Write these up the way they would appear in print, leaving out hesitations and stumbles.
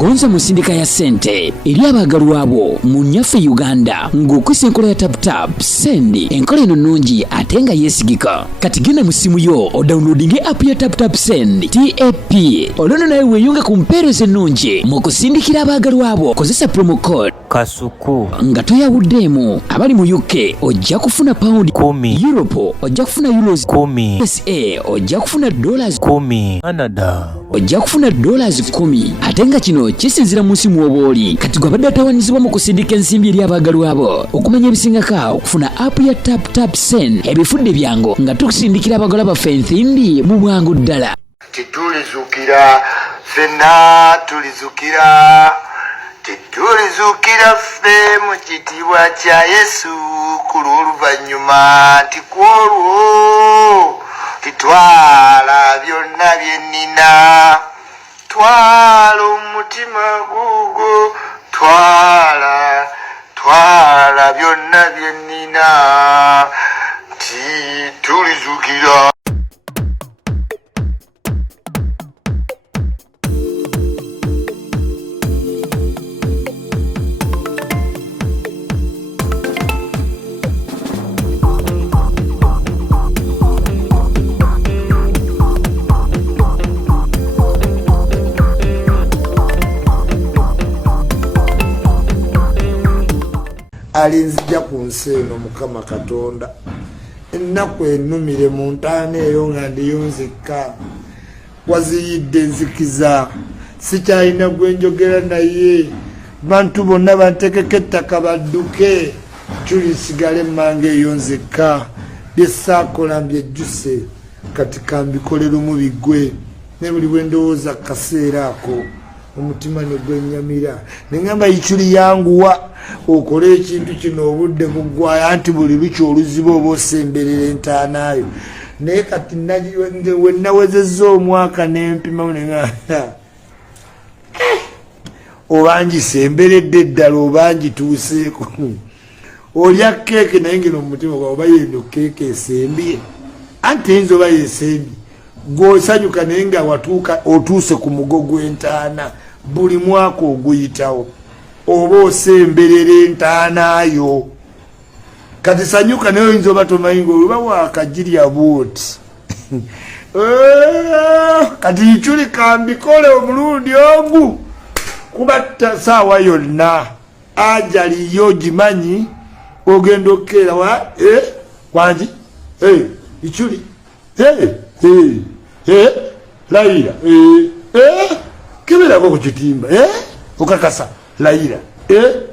gonza musindika ya sente eri abagalwa abo mu nyaffe Uganda ng'okwisa enkola ya tap send enkola eno nnungi ate nga yeesigika. Kati genda mu simu yo odownloadinge app ya tap send TAP olwono nawe weeyunga ku mpeereza ennungi mu kusindikira abagalwa abo. Kozesa promo code Kasuku nga toyawuddeemu. Abali mu UK ojja kufuna pound 10, Europe ojja kufuna euros 10, USA ojja kufuna dollars 10, Canada ojja kufuna dollars 10. Ate nga kino kisinzira mu nsimu oba oli. Kati gwe abadde atawaanyizibwa mu kusindika ensimbi eri abagalwa abo. Okumanya ebisingako okufuna app ya tap send ebifudde byangu nga tukusindikira abagalwa baffe ensimbi mu bwangu ddala. Titulizukira fenna tulizukira titulizukira ffe mu kitiibwa kya Yesu ku lw'oluvannyuma nti ku olwo titwala byonna bye nnina, twala omutima gugwo, twala byonna bye nnina titulizukira. Alinzija ku nsi eno Mukama Katonda, ennaku ennumire mu ntaana eyo nga ndiyo nzekka, waziyidde nzikiza, sikyalina gwe njogera naye, bantu bonna bantekeko ettaka badduke, Ichuli sigale mmange eyo nzekka, bye saakola mbyejjuse, kati kambikolera omubigwe, ne buli bwe ndowooza kaseera ako omutima ne gwennyamira ne ngamba Ichuli yanguwa okole ekintu kino obudde buggwayo anti buli luki oluzibu oba osemberera entaanaayo. Naye kati we nawezezza omwaka n'empimamu ne ngamba oba ngisemberedde ddala oba ngituuseeko. Olya keeke naye ngeno omutima gwa oba yeno keeke esembye anti eyinza oba yesembye gw'osanyuka naye nga watuuka otuuse ku mugo gw'entaana buli mwaka oguyitawo oba osemberera entaanaayo. Kati sanyuka naye oyinza oba tomanyi ng'oluba waakagirya bwoti. Kati Ichuli kambikole omulundi ogu kuba saawa yonna ajaliyo gimanyi ogenda okkeera wa wangi Ichuli Laira keberako ku kitimba okakasa Laira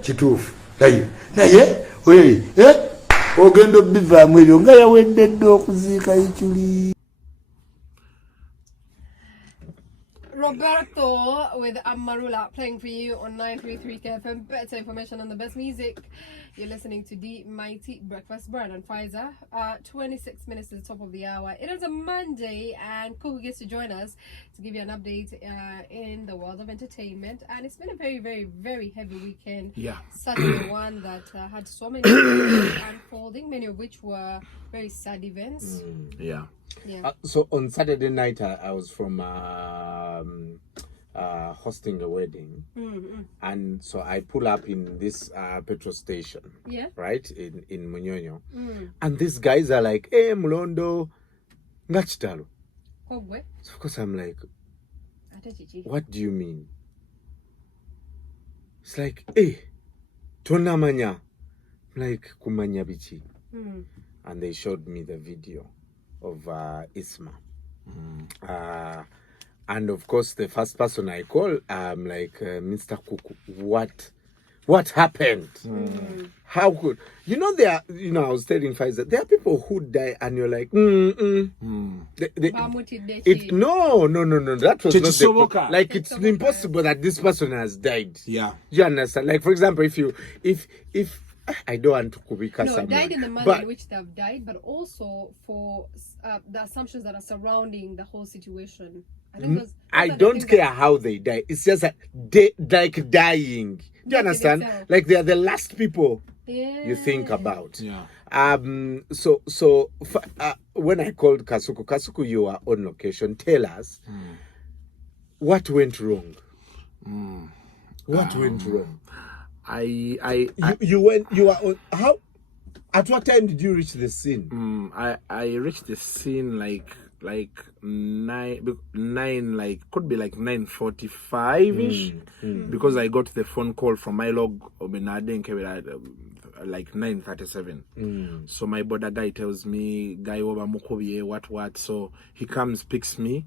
kituufu Laira naye ogenda obivaamu ebyo nga yawedde dda okuziika Ichuli. Roberto with Amarula playing for you on 933 KFM. Better information on the best music. You're listening to the Mighty Breakfast Brand and Pfizer. 26 minutes to the top of the hour. It is a Monday and Kuku gets to join us to give you an update in the world of entertainment. And it's been a very, very, very heavy weekend. Yeah. Saturday one that had so many events unfolding, many of which were very sad events. Yeah. So on Saturday night, I was from hosting a wedding, and so I pull up in this petrol station, right in Munyonyo, and these guys are like, "Hey, Mulondo, ngachitalo." So of course I'm like, "What do you mean?" It's like, "Hey, tonamanya," like kumanya bichi, and they showed me the video of Isma. And of course the first person I call, I'm like, Mr. Kuku, what happened? How could there are, I was telling Pfizer, there are people who die and you're like no, that was not the, like it's impossible that this person has died. You understand? Like for example, if I don't want to kubika someone. Died in the manner in which they have died, but also for the assumptions that are surrounding the whole situation. I don't care how they die. It's just like dying. Do you understand? Itself. Like they are the last people you think about. So when I called Kasuku, you are on location. Tell us what went wrong. What went wrong? I You were on, how? At what time did you reach the scene? I reached the scene like 9, like could be like 9:45ish, because I got the phone call from my log like 9:37. So my border guy tells me, guy over Mukobiye, what, so he comes, picks me,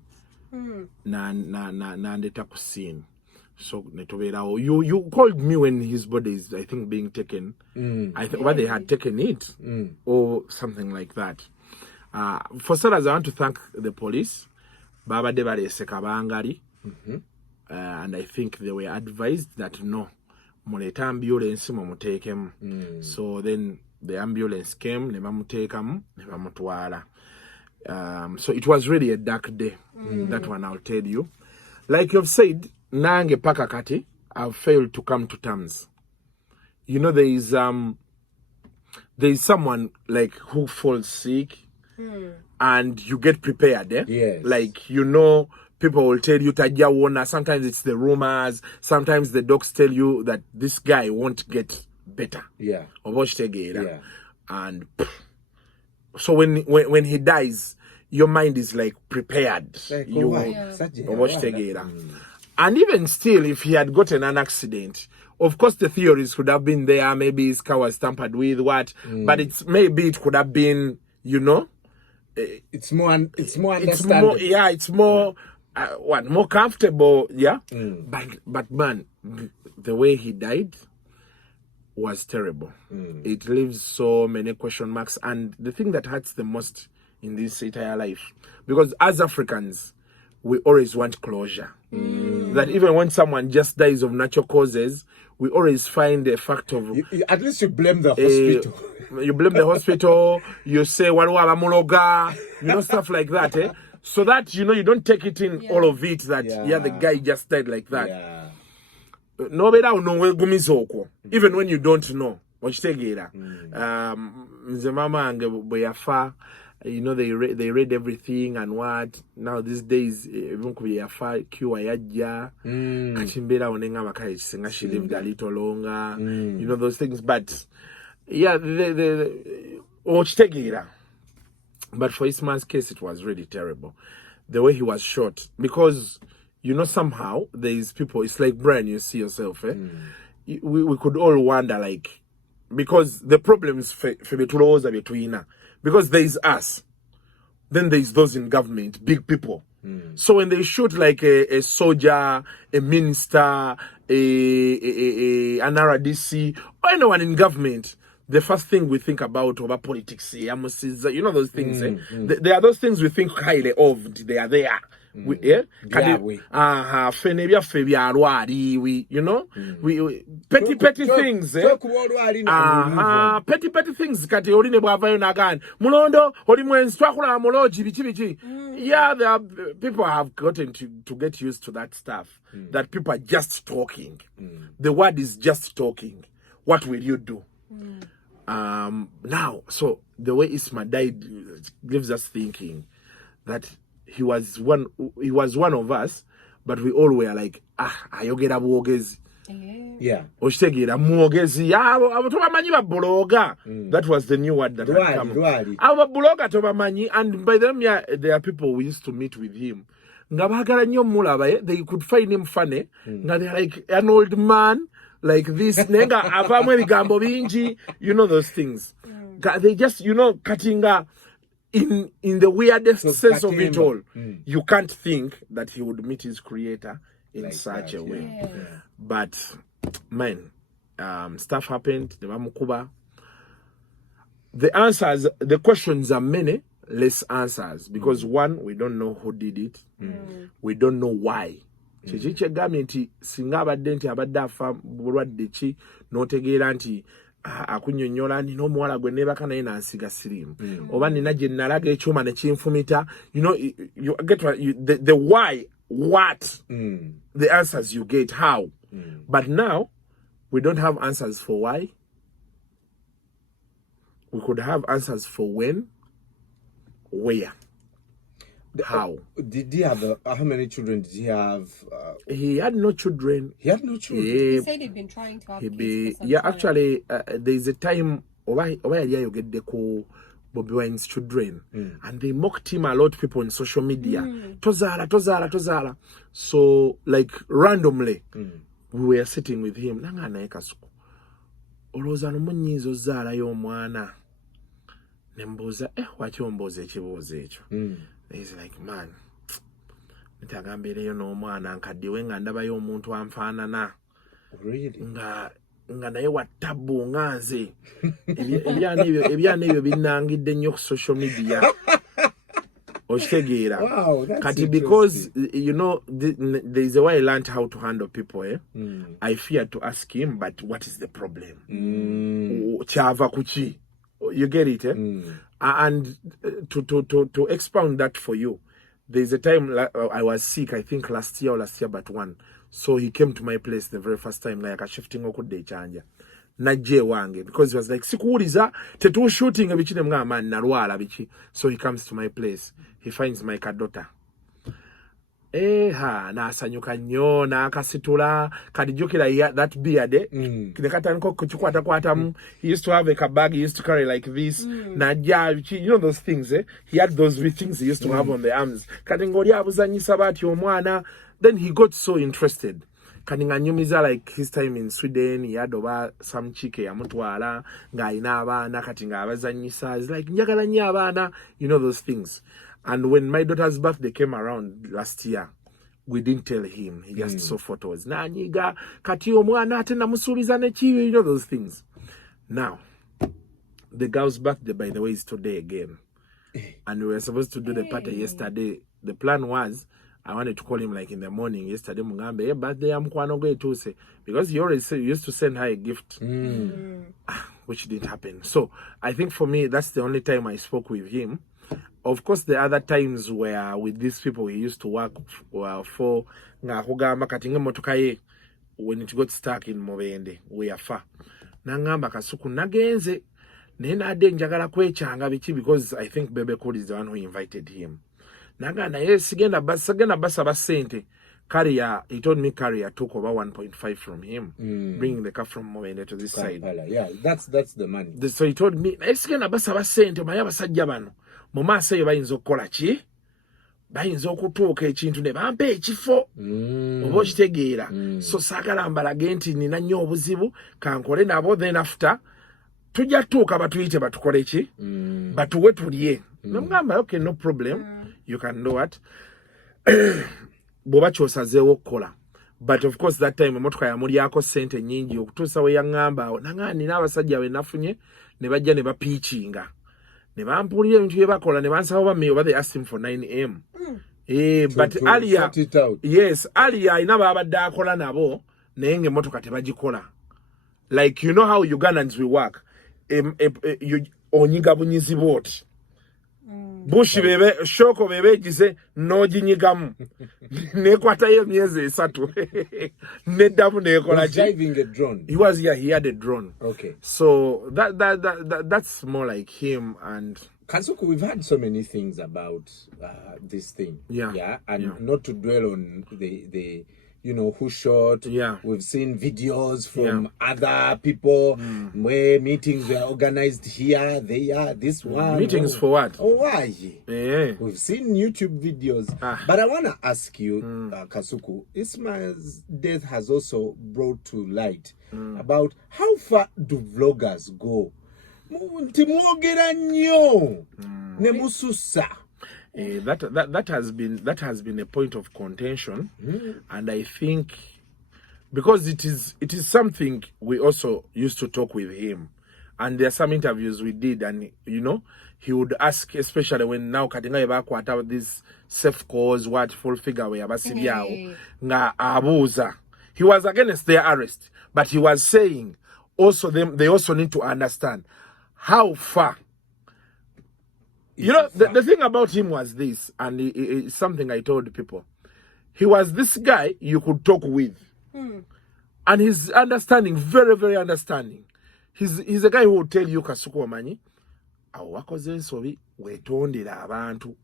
na ndeta ku scene. So you called me when his body is, I think, being taken. I think they had taken it or something like that. For starters, I want to thank the police. Baba Debare Sekabangari. And I think they were advised that no, muleta ambulance mumuteke. So then the ambulance came, nemamuteka nemamutwala. So it was really a dark day. That one I'll tell you. Like you've said, nange paka kati, I've failed to come to terms. You know, there is someone like who falls sick, and you get prepared. Yes. Like, you know, people will tell you tajja wona. Sometimes it's the rumors. Sometimes the docs tell you that this guy won't get better. Yeah. Yeah. And so when he dies, your mind is like prepared. And even still, if he had gotten an accident, of course the theories could have been there. Maybe his car was tampered with, but maybe it could have been, you know, it's more understandable. It's more more comfortable. But man, the way he died was terrible. It leaves so many question marks, and the thing that hurts the most in this entire life, because as Africans, we always want closure. That even when someone just dies of natural causes, we always find a fact of at least you blame the hospital. You blame the hospital. You say waluwa muloga, you know, stuff like that. So that, you know, you don't take it in all of it that the guy just died like that. No better no gumizoko. Even when you don't know. Wachitegera. Mzemama ange boyafa. You know, they read everything and what. Now these days, even kubiyafa kiwa yaja, kachimbera onenga makai chisenga, she lived a little longer. You know those things, but yeah, but for Isma's case, it was really terrible. The way he was shot, because you know somehow there is people. It's like Brian, you see yourself. We could all wonder, like, because the problems for between. Because there is us, then there is those in government, big people. So when they shoot like a soldier, a minister, an RDC, or anyone in government, the first thing we think about politics, you know those things. There are those things we think highly of. They are there. We you know, we petty things. Petty things. Kati oline bwavayo nagan. Mulondo olimwenzi twakula moloji bichi. Yeah, there are people have gotten to get used to that stuff. That people are just talking. The word is just talking. What will you do? Now, so the way Isma died leaves us thinking that he was one of us, but we all were like, ayogera bwogezi. Yeah. Oshitegera mwogezi. Tobamanyi babologa. That was the new word that had come. Babologa tobamanyi, and by them, there are people we used to meet with him. Ngabagala nyo mulaba, they could find him funny. They're like an old man, like this. Nenga avamwe bigambo bingi. You know those things. They just, you know, katinga. In the weirdest sense of it all, you can't think that he would meet his creator in like such a way. Yeah. But man, stuff happened. The answers, the questions are many, less answers, because one, we don't know who did it. We don't know why. Chichiche gamenti singabadde nti abadde afa bulwadde ki n'otegeera nti akunyonyola nina omuwala gwe neebaka naye nansiga sirimu oba nina gye nalaga ekyuma ne kinfumita. You know, you get what the why, what, the answers you get, how. But now we don't have answers for why. We could have answers for when, where. How? Did he have how many children did he have? He had no children. He had no children. He said he'd been trying to have kids for some time. Actually, there's a time why you get the call Bobby Wine's children, and they mocked him a lot. People on social media, Tozala. So like randomly, we were sitting with him. Nanga kasuku. Oloza nomunyizo zala yo mwana. Nembuza wakyomboze ekibuuzo ekyo. He's like, man, nitagambire no mwana nkaddiwe nga ndabayo omuntu anfaanana. Really? Nga naye wattabu nga nze. Ebyana ebyo binnangidde nnyo ku social media. Okitegeera. Wow, that's Kati because, you know, there's a way I learned how to handle people, I feared to ask him, but what is the problem? Kyava kuki. You get it, And to expound that for you, there's a time I was sick, I think last year but one. So he came to my place the very first time, like a shifting okudde chanja. Najje wange, because he was like, sikuuliza, tetu shooting bichine mga man narwala bichi. So he comes to my place. He finds my daughter. Nasanyuka nnyo nakasitula kadijukira that beard nekatandika kukikwatakwatamu. He used to have a bag he used to carry like this najja, you know those things, he had those wee things he used to have on the arms. Kati ng'oli abuzanyisa bati omwana. Then he got so interested. Kati ng'anyumiza like his time in Sweden, he had over some chike yamutwala ng'alina abaana kati ng'abazanyisa. He's like njagala nnyo abaana, you know those things. And when my daughter's birthday came around last year, we didn't tell him. He just saw photos. Nanyiga, kati omwana ate namusuubiza neki, you know those things. Now, the girl's birthday, by the way, is today again. And we were supposed to do the party yesterday. The plan was, I wanted to call him like in the morning yesterday, Mugambe, birthday mukwano gwe tuuse. Because he already used to send her a gift, which didn't happen. So, I think for me, that's the only time I spoke with him. Of course, the other times where with these people he used to work for, when it got stuck in Mobende, we are far. Nangamba kasuku nagenze, nena ade njagala kwechanga bichi, because I think Bebe Code is the one who invited him. Nanga na yes, sigenda basa basente. Carrier, he told me Carrier took over 1.5 from him, bringing the car from Mobende to this side. Yeah, that's the money. So he told me, sigenda basa basente, mayaba sajjabano. Mumasa yo bayinza okukola ki? Bayinza okutuuka ekintu ne bampa ekifo. Oba okitegeera. So saagala mbalage nti nina nnyo obuzibu, kankole nabo, then after tujja tuuka batuyite batukole ki? Batuwe tulye. Namugamba, okay, no problem. You can do what? Bw'oba kyosazeewo okukola. But of course that time emotoka yamulyako sente nnyingi okutuusa we yaŋŋamba nanga nina abasajja be nafunye ne bajja ne bapiikinga. Ne bampulira ebintu bye bakola ne bansaba bammi oba they asked him for 9M. But Alia, yes, Alia alina babadde akola nabo naye ng'emmotoka tebagikola. Like, you know how Ugandans we work. Onyiga bunyizi bwoti. Bushi bebe, shoko bebe jise nojinyigamu. Nekwatayo myezi 3. Nedamu nekola. Was driving a drone? He was, yeah, he had a drone. Okay. So that's more like him. And Kasuku, we've heard so many things about this thing. Yeah. And not to dwell on the you know, who shot. Yeah. We've seen videos from other people where meetings were organized here, there, this one. Meetings for what? Oh, why? Yeah. We've seen YouTube videos. But I want to ask you, Kasuku, Isma's death has also brought to light about how far do vloggers go? Ntimwogera nnyo ne mususa. That has been a point of contention, and I think because it is something we also used to talk with him, and there are some interviews we did, and you know he would ask, especially when now katinga yabakwata this safe cause what full figure we abasibyawo nga abuza. He was against their arrest, but he was saying also they also need to understand how far. You know, the thing about him was this, and it's something I told people. He was this guy you could talk with. And his understanding, very, very understanding. He's a guy who will tell you, Kasuku Wamanyi, awakoze nsobi, wetondera abantu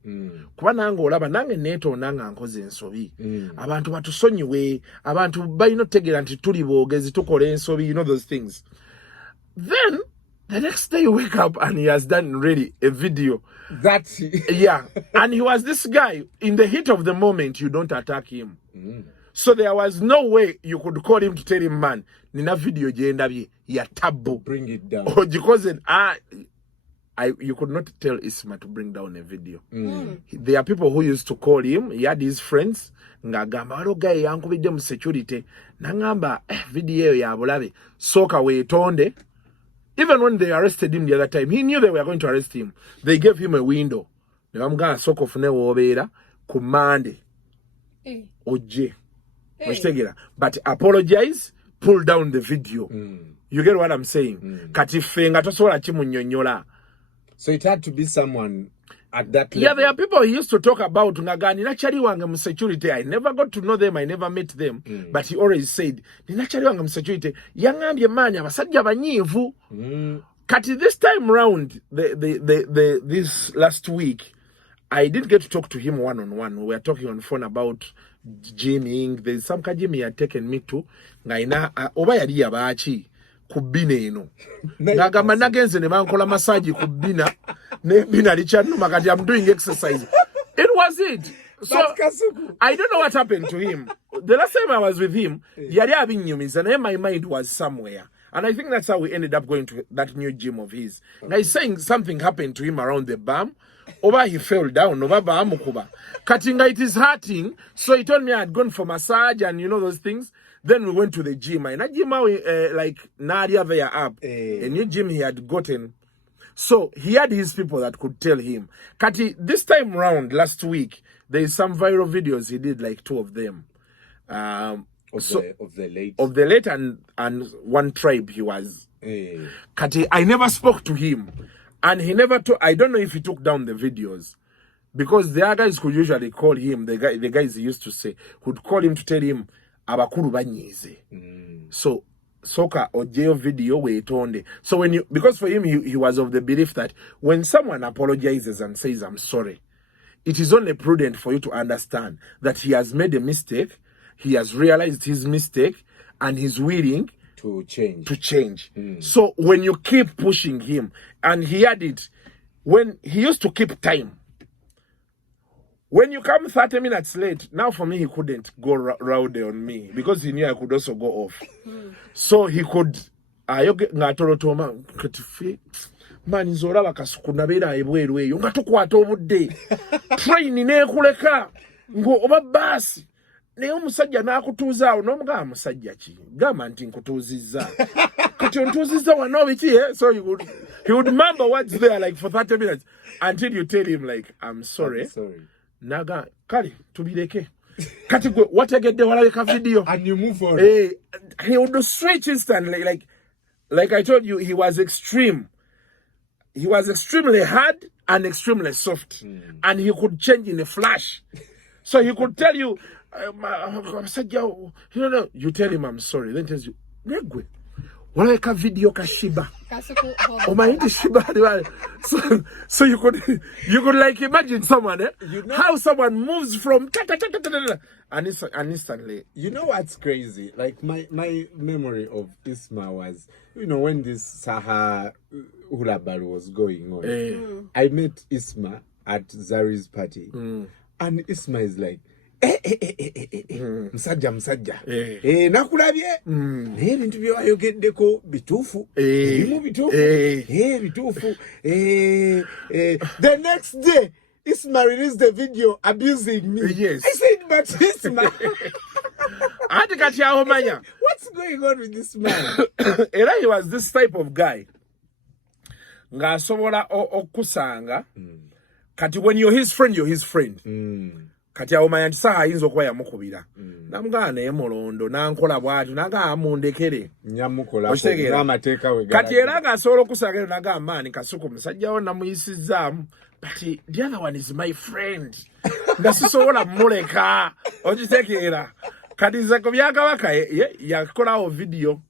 kuba nange olaba nange neetonda nga nkoze ensobi abantu batusonyiwe abantu balina otegeera nti tuli boogezi tukola ensobi, you know those things. Then the next day you wake up and he has done really a video. That's yeah, and he was this guy in the heat of the moment. You don't attack him. So there was no way you could call him to tell him, man, nina video jendabye ya tabu. Bring it down. Or because you could not tell Isma to bring down a video. There are people who used to call him. He had his friends. Ngagamba walo guy yankubidde mu security. Nangamba video ya bulabe. Soka wetonde. Even when they arrested him the other time, he knew they were going to arrest him. They gave him a window. Nebamugana soka ofune wobeera ku Monday. Oje. But apologize, pull down the video. You get what I'm saying? Kati fenga tosobola kimunyonyola. So it had to be someone at that level. Yeah, there are people he used to talk about. Ngagani nachari wange mu security. I never got to know them. I never met them. But he always said, nachari wange mu security. Yangambye manya basajja banyivu. Kati this time round, this last week, I didn't get to talk to him one-on-one. We were talking on phone about gymming. There's some gym he had taken me to. Ngaina oba yali yabachi kubina eno. Ngagamba nagenze ne bankola massage kubina. Ne bina lichanuma kati I'm doing exercise. It was it. So I don't know what happened to him. The last time I was with him, yali abinyumiza and my mind was somewhere. And I think that's how we ended up going to that new gym of his. Now he's saying something happened to him around the bum. Over he fell down. Over baamukuba. Katinga it is hurting. So he told me I had gone for massage and you know those things. Then we went to the gym. And that gym like Nadia there up. A new gym he had gotten. So he had his people that could tell him. Kati, this time round, last week, there is some viral videos he did, like 2 of them. Of the late and one tribe he was. Kati, I never spoke to him. And he never took, I don't know if he took down the videos. Because the other guys could usually call him, the guys he used to say, would call him to tell him, abakuru banyize. So, soka ojeyo video wetonde. So because for him, he was of the belief that when someone apologizes and says, I'm sorry, it is only prudent for you to understand that he has made a mistake, he has realized his mistake, and he's willing to change. So when you keep pushing him, and he had it, when he used to keep time, when you come 30 minutes late, now for me, he couldn't go rowdy on me because he knew I could also go off. So he could, ngatolotoma, katifi, man nzola bakasuku nabera ebweru eyo nga tukwata obudde train nekuleka ngo oba basi ne omusajja nakutuuzaawo n'omugamba musajja ki gamba nti nkutuuzizza kati ontuuzizza wano biki so he would remember what's there like for 30 minutes until you tell him like I'm sorry. Naga kali tubireke kati gwe wategedde walabika video and you move on. He would switch instantly like I told you, he was extreme. He was extremely hard and extremely soft. And he could change in a flash. So he could tell you, you tell him I'm sorry. Then he tells you, Negwe, walaweka video kashiba. So you could like imagine someone, you know, how someone moves from and instantly. You know what's crazy? Like my memory of Isma was, you know, when this Saha Hulabar was going on. I met Isma at Zari's party. And Isma is like, musajja nakulabye naye ebintu byewayogeddeko bituufu ebimu bituufu the next day Isma released the video abusing me. Yes. I said, but Isma what's going on with this man? Era he was this type of guy ng'asobola okusanga kati when you're his friend kati awomanya nti saha ayinza okuba yamukubira namugana naye mulondo nankola bwati naga mundekere kati era ng'asobola okusanga naga maani kasuku musajjawo namuyisizaamu but the other one is my friend nga sisobola muleka okitegeera kati nze ku byakabaka yakolawo video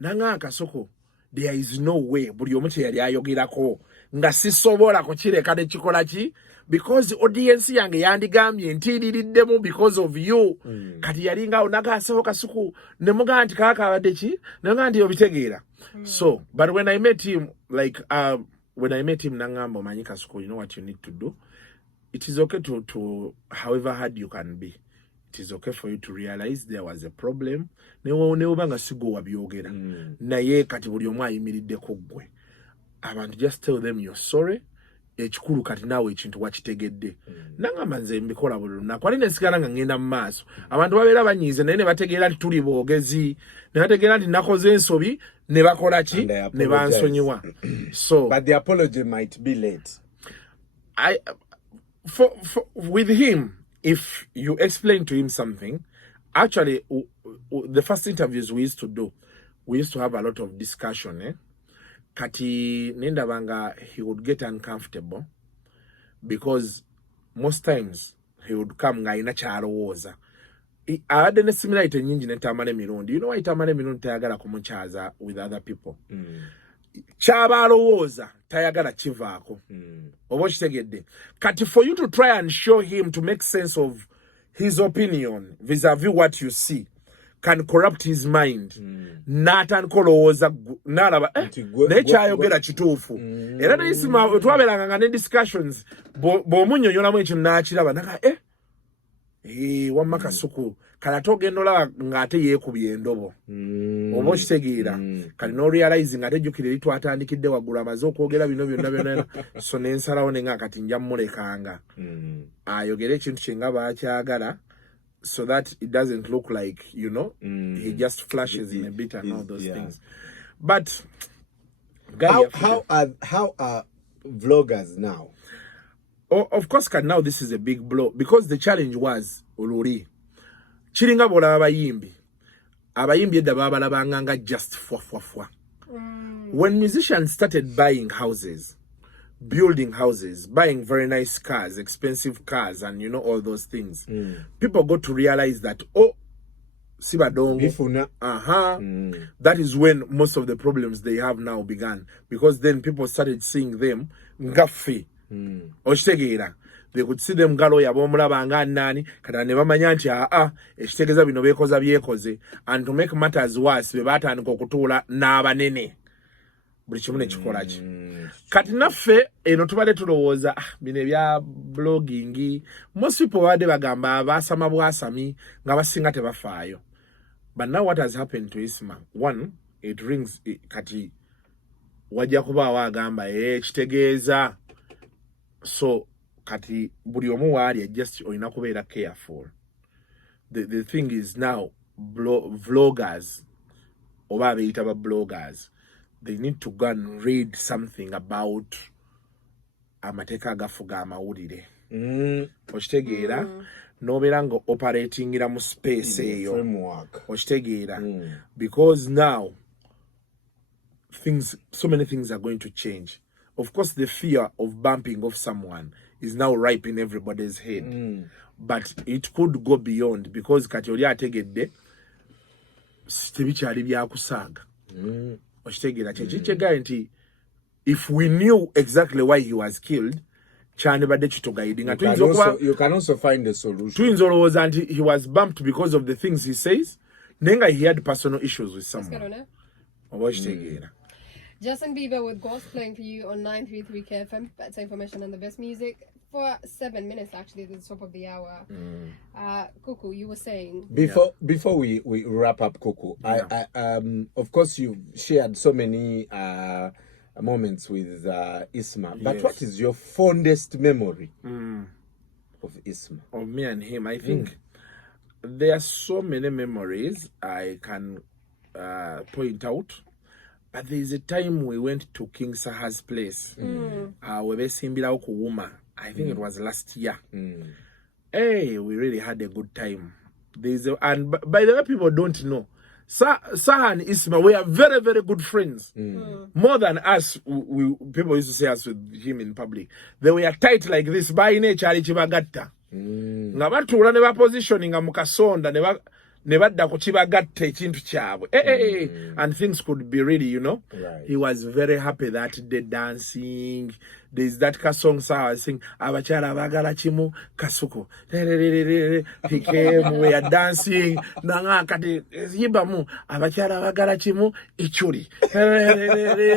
nanga kasuku there is no way buli omu kye yali ayogerako nga sisobola kukireka ne kikola ki because audience yange yandigambye ntiriddemu because of you kati yalinga onagaseho Kasuku ne muga nti kaka abadde ki nanga nti obitegeera so but when I met him like nangamba manyi Kasuku, you know what you need to do. It is okay to however hard you can be. It is okay for you to realize there was a problem. Ne obanga sigo wabyogera. Naye kati buli omu ayimiriddeko ggwe. Abantu just tell them you're sorry. Ekikulu kati naawe ekintu wakitegedde. Nangamba nze mbikola buli lunaku. Wali nesigala nga ngenda mu maaso. Abantu babeera banyiize naye ne bategeera nti tuli boogezi. Ne bategeera nti nakoze ensobi ne bakola ki ne bansonyiwa. So but the apology might be late. For with him, if you explain to him something, actually, the first interviews we used to do, we used to have a lot of discussion. Kati nendabanga he would get uncomfortable because most times he would come nga ina kyalowooza. Adde ne similarity nyingi netamale mirundi. You know why itamale mirundi tayagala kumuchaza with other people? Kyaba alowooza tayagala kivaako. Oba kitegedde. Kati for you to try and show him to make sense of his opinion vis-a-vis what you see can corrupt his mind. N'atandika olowooza n'alaba naye kyayogera kituufu. Era ne Isma twabeeranga nga ne discussions bw'omunnyonnyolamu ekyo n'akiraba naga wamma Kasuku kala togenda olaba ng'ate yeekubye endobo. Oba okitegeera kati n'orealize ng'ate jjukira eri twatandikidde waggulu amaze okwogera bino byonna so n'ensalawo ne nga kati nja mmulekanga ayogere ekintu kye nga baakyagala so that it doesn't look like, you know, he just flashes in a bit and all those things. But how are vloggers now? Oh, of course, now this is a big blow because the challenge was Oluri. Chiringa bola abayimbi edda babalabanga just fwa. When musicians started buying houses, building houses, buying very nice cars, expensive cars, and you know all those things, people got to realize that Sibadongo. That is when most of the problems they have now began because then people started seeing them ngaffe. Okitegeera they could see them galo yabomulaba nga nani kata ne bamanya nti ekitegeeza bino beekoza byekoze and to make matters worse be batandika okutuula n'abanene buli kimu ne kikola ki kati naffe eno tubadde tulowooza bino ebya blogging most people badde bagamba abaasama bwasami nga basinga tebafaayo but now what has happened to Isma, one, it rings kati wajja kubaawo agamba kitegeeza. So kati buli omu waali just olina kubeera careful. The thing is now vloggers oba abeeyita ba bloggers they need to go and read something about amateeka agafuga amawulire. Okitegeera n'obeera nga operatingira mu space eyo okitegeera because now so many things are going to change. Of course, the fear of bumping off someone is now ripe in everybody's head. But it could go beyond because kati oli ategedde tebikyali byakusaaga. Okitegeera kyekigamba nti if we knew exactly why he was killed, kyandibadde kitugaidinga. You can also find a solution. Tuyinza olowooza nti he was bumped because of the things he says, naye nga he had personal issues with someone. Oba okitegeera. Justin Bieber with Ghost playing for you on 933 KFM. Better information on the best music for 7 minutes actually at the top of the hour. Kuku, you were saying before we wrap up, Kuku. I of course you shared so many moments with Isma, but what is your fondest memory of Isma? Of me and him? I think there are so many memories I can point out. But there is a time we went to King Saha's place. We besimbirawo ku Wuma. I think it was last year. Hey, we really had a good time. And by the way, people don't know. Saha and Isma, we are very, very good friends. More than us, people used to say us with him in public. They were tight like this. By nature, chibagatta. Nga batuula ne ba positioning mu kasonda ne badda ku kibagatta ekintu kyabwe and things could be really, you know. Right. He was very happy that day dancing. There's that song I sing abachala bagala chimu kasuko. He came, we are dancing. Nanga kati yibamu abachala bagala chimu ichuli.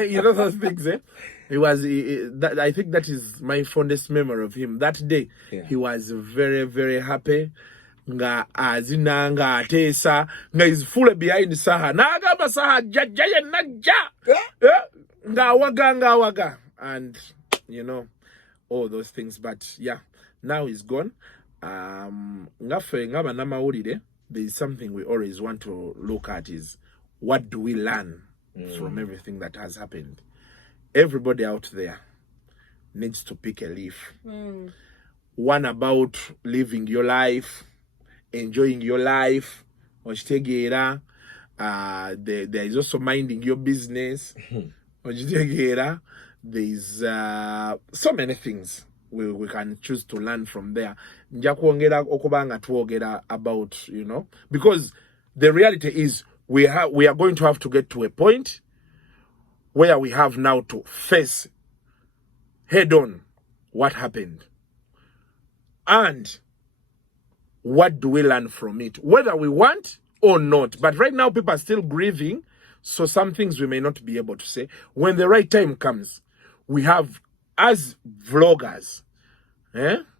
You know those things, eh? He was. I think that is my fondest memory of him. That day, he was very, very happy. Nga azina nga atesa nga is full behind saha nagamba saha jaja najja nga waga and you know all those things, but yeah, now he's gone. Ngafe ngaba namawulire, there is something we always want to look at is what do we learn from everything that has happened. Everybody out there needs to pick a leaf. One about living your life, enjoying your life, there is also minding your business. There is so many things we can choose to learn from there. About, you know, because the reality is we are going to have to get to a point where we have now to face head on what happened and what do we learn from it, whether we want or not. But right now people are still grieving, so some things we may not be able to say. When the right time comes, we have, as vloggers,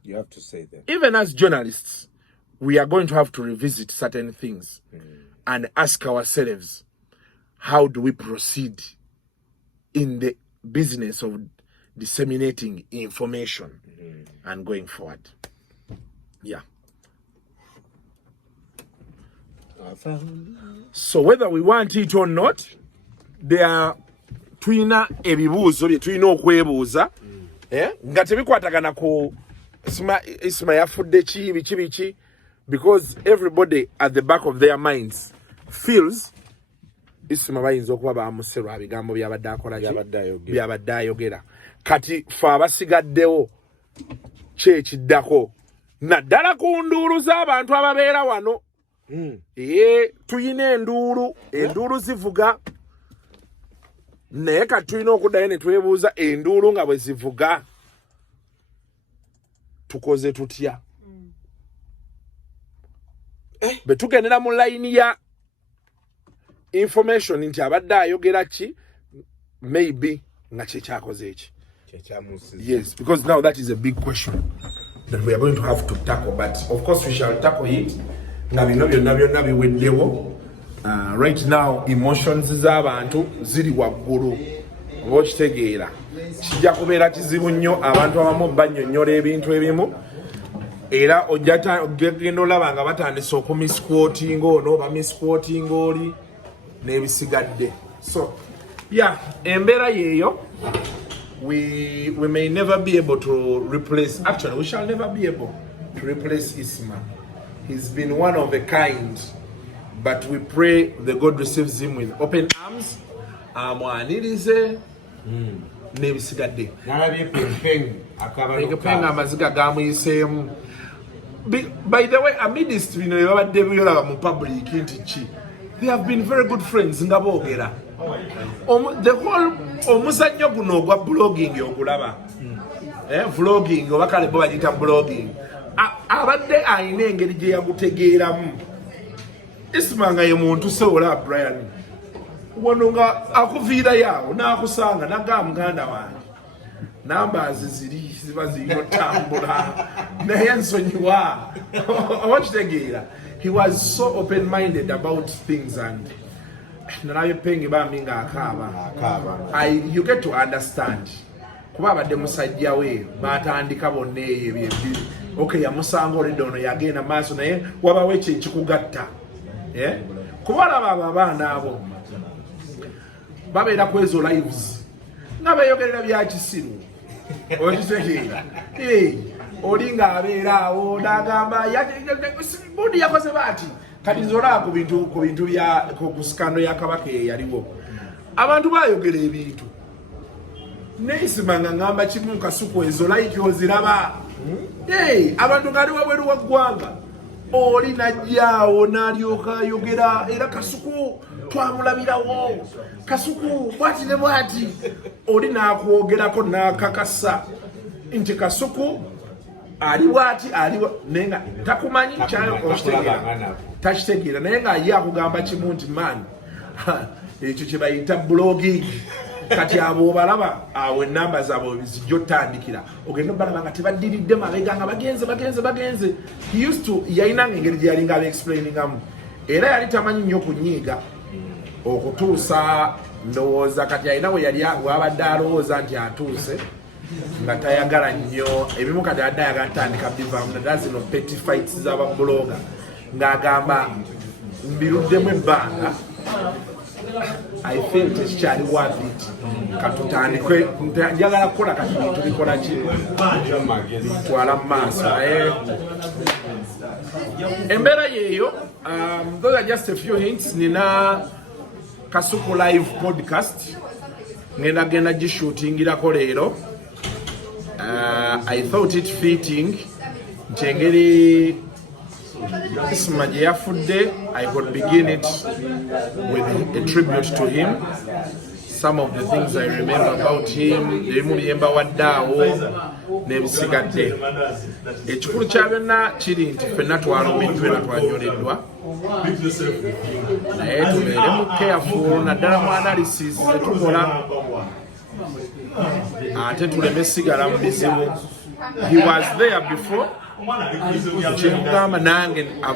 you have to say that. Even as journalists, we are going to have to revisit certain things and ask ourselves, how do we proceed in the business of disseminating information and going forward? Yeah. So whether we want it or not, there are twina ebibuuzo bye tulina okwebuuza nga tebikwatagana ku Isma yafudde ki biki, because everybody at the back of their minds feels Isma bayinza okuba bamuserwa ebigambo byabadde akola byabadde ayogera. Kati fe abasigaddewo kyekiddako naddala ku nduulu z'abantu ababeera wano. Tuyina enduulu zivuga, naye kati tulina okuddayo ne twebuuza enduulu nga bwe zivuga tukoze tutya? Bwe tugendera mu layini ya information nti abadde ayogera ki, maybe nga kyekyakoze eki. Yes, because now that is a big question that we are going to have to tackle, but of course we shall tackle it. Right now emotions z'abantu ziri waggulu okitegeera kijja kubeera kizibu nnyo abantu abamu bannyonnyola ebintu ebimu era ogenda olaba nga batandise okumisquotinga ono bamisquotinga oli n'ebisigadde. So yeah, embeera yeeyo. We may never be able to replace, actually we shall never be able to replace Isma. He's been one of a kind, but we pray the God receives him with open arms. Amwanirize n'ebisigadde. Penga amaziga gamuyiseemu. By the way, amidst bino babadde byolaba mu public nti ki, they have been very good friends nga boogera. The whole omuzannyo guno ogwa blogging okulaba, vlogging oba kale bo bagiyita blogging, abadde ayina engeri gye yagutegeeramu. Isma nga ye muntu sewola Brian wano nga akuviirayo awo n'akusanga naga muganda wange nambaazi ziri ziba ziriyotambula naye nsonyiwa owakitegeera. He was so open-minded about things, and nalabye penge bambi nga akaaba. You get to understand kuba abadde musajja we batandika bonna eyo ebyebiri. Okay, yamusanga olidde ono yagenda maaso naye wabawo ekyo ekikugatta. Kubalaba abo abaana abo babeera ku ezo lives nga beeyogerera bya kisiru okitegeera. Oli nga abeera awo n'agamba bundi yakoze baati kati nzola ku bintu bya ku sikando ya Kabaka eyaliwo abantu bayogera ebintu Isma nga ngamba kimu kasuku ezo like oziraba. Abantu kali wabweru waggwanga oli najjaawo n'alyoka ayogera era Kasuku twamulabirawo Kasuku bwati ne bwati oli n'akwogerako n'akakasa nti Kasuku ali bwati nenga takumanyi kyayo takitegeera naye nga ye akugamba kimu nti man ekyo kye bayita blogging kati abo balaba awo enamba zaabwe zijjo tandikira ogenda balaba nga tebaddiridde mabega nga bagenze he used to yayinanga engeri gye yalinga explainingamu era yali tamanyi nnyo kunyiiga okutuusa ndowooza kati alina we yali wabadde alowooza nti atuuse nga tayagala nnyo ebimu kati adde ayagala ntandika bivaamu naddala zino petty fights z'ababuloga ng'agamba mbiruddemu ebbanga I feel tekikyali worth it katutandikwe njagala kukola kati tubikola ki bitwala mu maaso naye embeera yeeyo those are just a few hints. Nina Kasuku live podcast ngenda genda gishootingirako leero. I thought it fitting nti engeri Isma gye yafudde I could begin it with a tribute to him. Some of the things I remember about him ebimu byemba waddaawo n'ebisigadde. Ekikulu kya byonna kiri nti ffenna twalumiddwa era twanyoleddwa naye tubeeremu careful naddala mu analysis zetukola ate tuleme sigala mu bizibu. He was there before. I've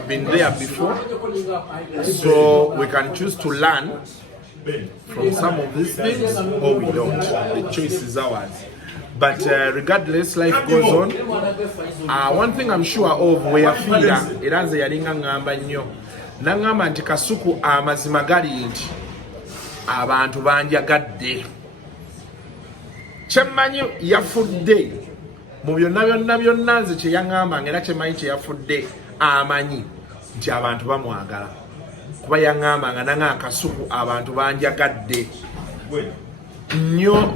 been there before, so we can choose to learn from some of these things or we don't. The choice is ours. But regardless, life goes on. One thing I'm sure of, we are feeling iranze yalinga ngamba nnyo nangamba nti Kasuku amazima gali nti abantu banjagadde kyemmanyi yafudde mu byonna nze kye yaŋŋamba ngera kyemanyi kye yafudde amanyi nti abantu bamwagala kuba yaŋŋamba nga nanga Kasuku abantu banjagadde nnyo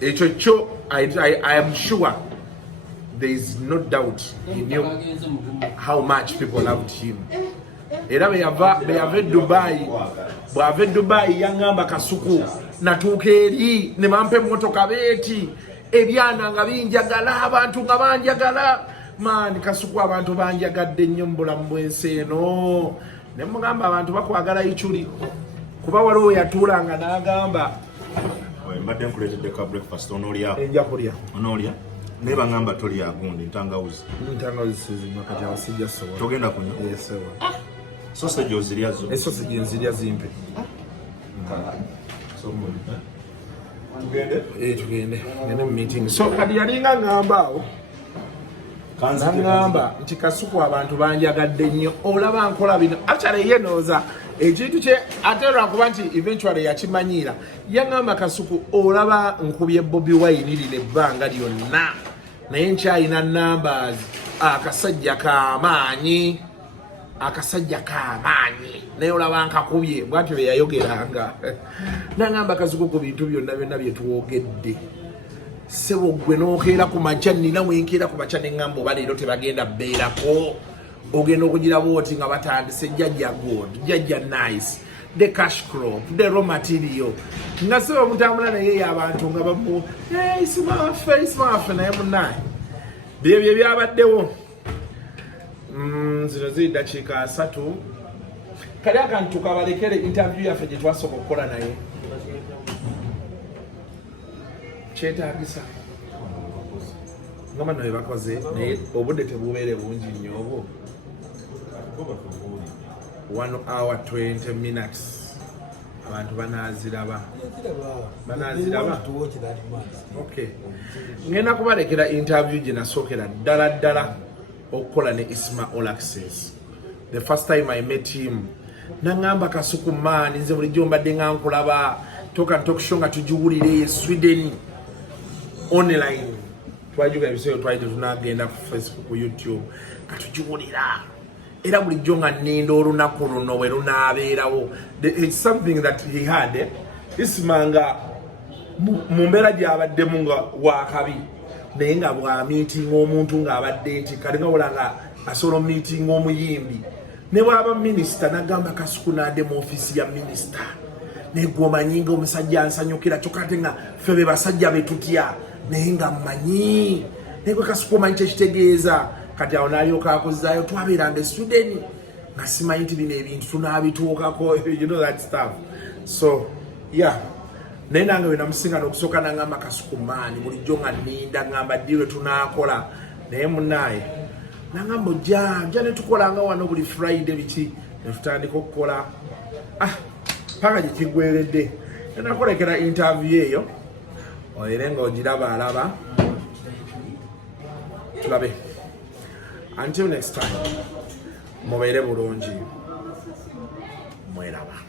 ekyo kyo I am sure there is no doubt he knew how much people loved him. Era beyava Dubai bwava Dubai yaŋŋamba Kasuku natuuka eri ne bampa emmotoka beeti ebyana nga binjagala abantu nga banjagala maani Kasuku abantu banjagadde nnyo mu bulamu bw'ensi eno ne mugamba abantu bakwagala Ichuli kuba waliwo yatuulanga n'agamba mbadde nkuleetedde ka breakfast onoolya enja kulya onoolya naye bangamba tolya gundi ntangawuzi sizima kati awasijja sobola togenda kunywa yesobola sausage ozirya zo sausage enzirya zimpe tugende ngende mu meeting so kati yalinga ngambaawo nangamba nti Kasuku abantu banjagadde nnyo olaba nkola bino actually yenooza ekintu kye ate lwakuba nti eventually yakimanyiira yaŋŋamba Kasuku olaba nkubye Bobi Wine lino ebbanga lyonna naye nkyalina numbers akasajja k'amaanyi naye olaba nkakubye bwatyo bye yayogeranga naŋŋamba Kasuku ku bintu byonna bye tuwogedde sebo gwe n'okeera ku makya nina mwenkeera ku makya neŋŋamba oba leero tebagenda bbeerako ogenda okugira bwoti nga batandise Jaja good Jaja nice the cash crop the raw material nga sebo mutambula naye abantu nga bamu Isma naye munaye byebyo byabaddewo zino ziri dakiika 3 kali akantu tukabalekere interview yaffe gye twasooka okukola naye kyetaagisa ngamba naye bakoze naye obudde tebubeere bungi nnyo obwo 1 hour 20 minutes abantu banaziraba okay ngenda kubalekera interview gye nasookera ddala okukola ne Isma All Access. The first time I met him nangamba Kasuku maani nze bulijjo mbadde nga nkulaba talk show nga tugiwulire Sweden online twajuga ebiseera twali tunagenda ku Facebook ku YouTube katugiwulira era bulijjo nga nninda olunaku luno bwe lunaabeerawo. It's something that he had Isma nga mu mbeera gy'abaddemu nga wakabi naye nga bwa meeting omuntu ng'abadde nti kali nga olanga asobola meeting omuyimbi ne bwaba minisita n'agamba Kasuku n'adde mu ofiisi ya minisita naye gwomanyi nga omusajja ansanyukira kyokka ate nga ffe be basajja be tutya naye nga mmanyi naye gwe Kasuku omanyi kyekitegeeza kati awo n'alyoka akuzaayo twabeeranga e Sweden nga simanyi nti bino ebintu tunaabituukako you know that stuff so yeah naye nange wenamusinga n'okusooka nangamba Kasuku maani bulijjo nga nninda ngamba ddiwe tunaakola naye munaaye nangamba ojja ne tukolanga wano buli Friday biki ne tutandika okukola paka gye kiggweredde nakolekera interview eyo olere nga ogiraba alaba tulabe until next time mubeere bulungi mweraba